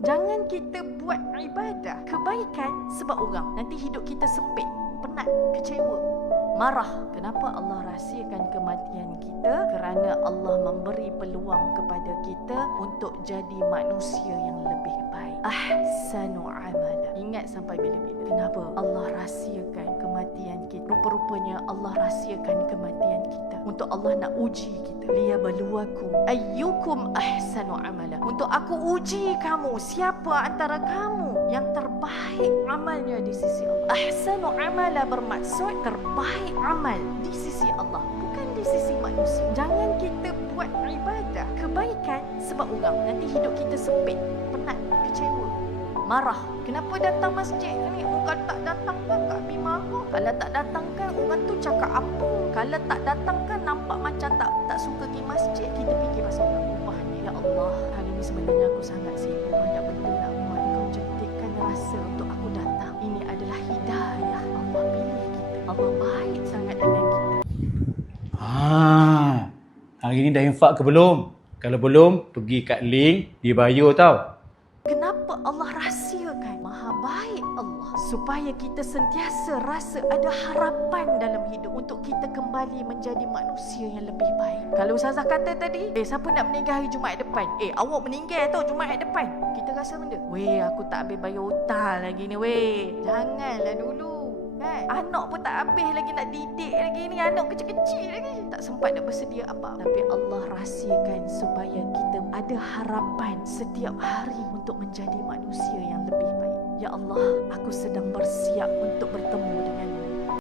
Jangan kita buat ibadah, kebaikan sebab orang. Nanti hidup kita sempit, penat, kecewa, marah. Kenapa Allah rahsiakan kematian kita? Kerana Allah memberi peluang kepada kita untuk jadi manusia yang lebih baik. Ahsanu amala. Ingat sampai bila-bila. Kenapa Allah rahsiakan kematian kita? Rupa-rupanya Allah rahsiakan kematian kita untuk Allah nak uji kita. Liyabluwakum ayyukum ahsanu amala. Untuk aku uji kamu, siapa antara kamu yang terbaik amalnya di sisi Allah. Ahsanu amala bermaksud terbaik amal di sisi Allah, bukan di sisi manusia. Jangan kita buat ibadah, kebaikan sebab orang. Nanti hidup kita sempit, penat, kecewa, marah. Kenapa datang masjid ni? Kalau tak datang kan Kak Bi marah. Kalau tak datang kan orang tu cakap apa? Kalau tak datang kan nampak macam tak suka pergi masjid. Kita fikir pasal orang ubahnya. Ya Allah, hari ni sebenarnya aku sangat sibuk, banyak benda nak buat. Kau jentikkan rasa untuk aku datang. Ini adalah hidayah. Allah pilih kita. Allah baik sangat dengan kita. Hari ni dah infak ke belum? Kalau belum, pergi kat link di bio tau. Kenapa Allah rahsiakan? Maha baik Allah, supaya kita sentiasa rasa ada harapan dalam hidup untuk kita kembali menjadi manusia yang lebih baik. Kalau Ustazah kata tadi, siapa nak meninggal hari Jumaat depan? Awak meninggal tau Jumaat depan. Kita rasa benda, aku tak habis bayar hutang lagi ni Janganlah dulu. Kan? Anak pun tak habis lagi nak didik lagi ni. Anak kecil-kecil lagi. Tak sempat nak bersedia apa. Tapi Allah rahsiakan supaya kita ada harapan setiap hari untuk menjadi manusia yang lebih baik. Ya Allah, aku sedang bersiap untuk bertemu dengan